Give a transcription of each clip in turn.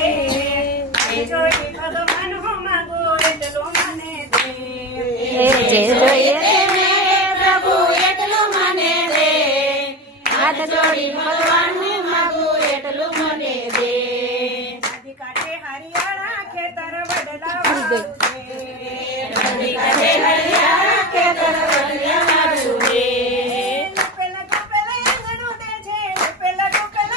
જોઈ ભગવાન હું માંગુ એટલું મને દે જે જોઈએ તેને પ્રભુ એટલું મને દે હાથ જોડી ભગવાન હું માંગુ એટલું મને દે નદી કાંઠે હરિયાળા ખેતર વડલા વાળું છે નદી કાંઠે હરિયાળા ખેતર વડલા વાળું છે પેલા આંગણું દે છે પેલા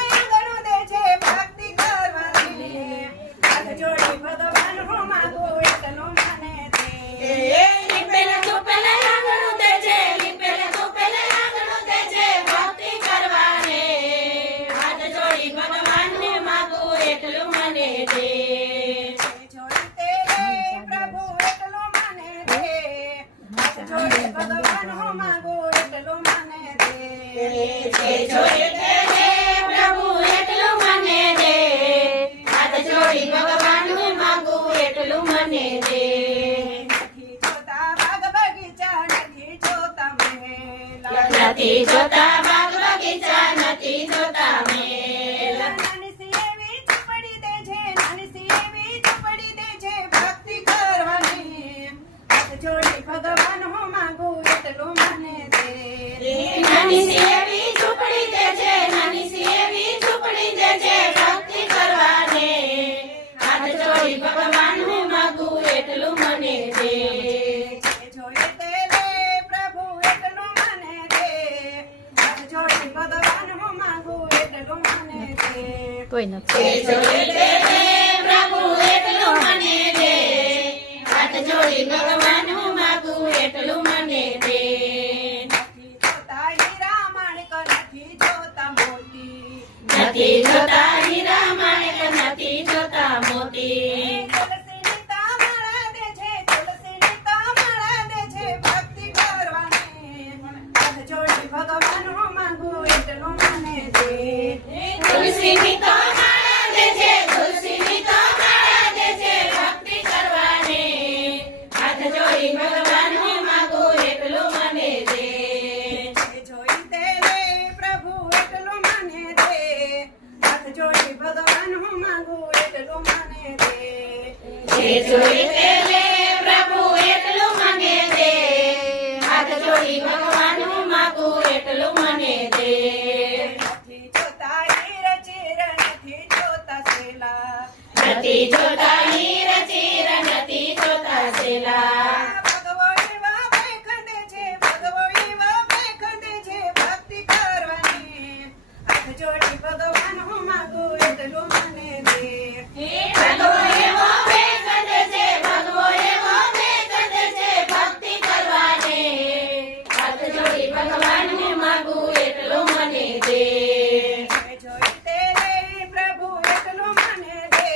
આંગણું દે છે ભક્તિ કરવાની હાથ જોડી ભગવાન હું માંગુ એટલું મને દે લીપેલા તો પેલા આંગણું દે છે લીપેલા તો પેલા આંગણું દે છે ભક્તિ કરવાને હાથ જોડી ભગવાનને માંગુ એટલું મને દે જોડી તે પ્રભુ એટલું મને દે હાથ જોડી ભગવાન હું માંગુ એટલું મને દે જે જોઈએ તેને પ્રભુ એટલું મને દે હાથ જોડી ભગવાન હું માંગુ એટલું મને દે નથી જોતા બાગ બગીચા નથી જોતા મહેલ નથી જોતા બાગ બગીચા નથી જોતા મેલ નાની સી એવી ઝૂંપડી દે છે નાની સી એવી ઝૂંપડી દે છે ભક્તિ કરવાની હાથ જોડી ભગવાન હું માંગુ એટલું મને દે નાની સી એવી ઝૂંપડી દે છે નાની સી એવી ઝૂંપડી દે છે ભક્તિ કરવાને હાથ જોડી ભગવાન હું માંગુ એટલું મને દે જોઈએ તે લે પ્રભુ એટલું મને દે હાથ જોડી ભગવાન હું માંગુ એટલું મને દે કોઈ નથી જોઈએ તે પ્રભુ એટલું મને દે હાથ જોડી ભગવાન હું માંગુ એટલું મને દે નથી જોતા હીરા માણેક નથી જોતા મોતી નથી જોતા હીરા માણેક નથી જોતા મોતી તુલસીની તામાળા દે છે તુલસીની તામાળા દે છે ભક્તિ કરવાની હાથ જોડી ભગવાન હું માંગુ એટલું મને દે તુલસીની તો માળા દે છે તુલસીની તો માળા દે છે ભક્તિ કરવાને હાથ જોડી ભગવાન હું માંગુ એટલું મને દે જોઈ તે લે પ્રભુ એટલું મને દે હાથ જોડી ભગવાન હું માંગુ એટલું મને દે જે જોઈ તે લે પ્રભુ એટલું મને દે હાથ જોડી ભગવાન હું માંગુ એટલું મને દે નથી જોતા હીર ચીર નથી જોતા સેલા નથી જોતા હીર ચીર નથી જોતા સેલા ભગવો એવા ભેખ દે છે ભગવો એવા ભેખ દે છે ભક્તિ કરવાની હાથ જોડી ભગવાન હું માંગુ એટલું મને દે ભગવો એવો ભેખ દે છે ભગવો એવો ભેખ દે છે ભક્તિ કરવાને હાથ જોડી ભગવાન હું માંગુ એટલું મને દે જોઈ તે લે પ્રભુ એટલું મને દે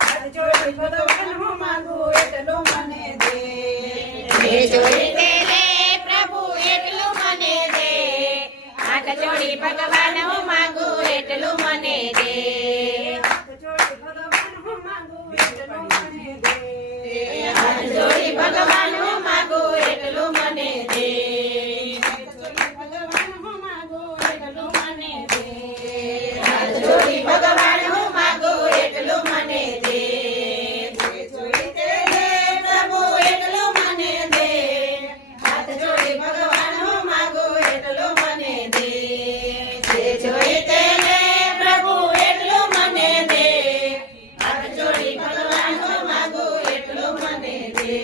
હાથ જોડી ભગવાન હું માંગુ એટલું મને દે જે જોઈ તે લે પ્રભુ એટલું મને દે હાથ જોડી ભગવાન હું માંગુ એટલું મને દે હાથ જોડી ભગવાન હું માંગુ એટલું મને દે હાથ જોડી ભગવાન હું માંગુ એટલું મને દે ભગવાન હું માંગુ એટલું મને દે હાથ જોડી ભગવાન હું માંગુ એટલું મને દે જોઈ તે હે પ્રભુ એટલું મને દે હાથ જોડી ભગવાન હું માંગુ એટલું મને દે જે જોઈ તે લે પ્રભુ એટલું મને દે હાથ જોડી ભગવાન હું માંગુ એટલું મને દે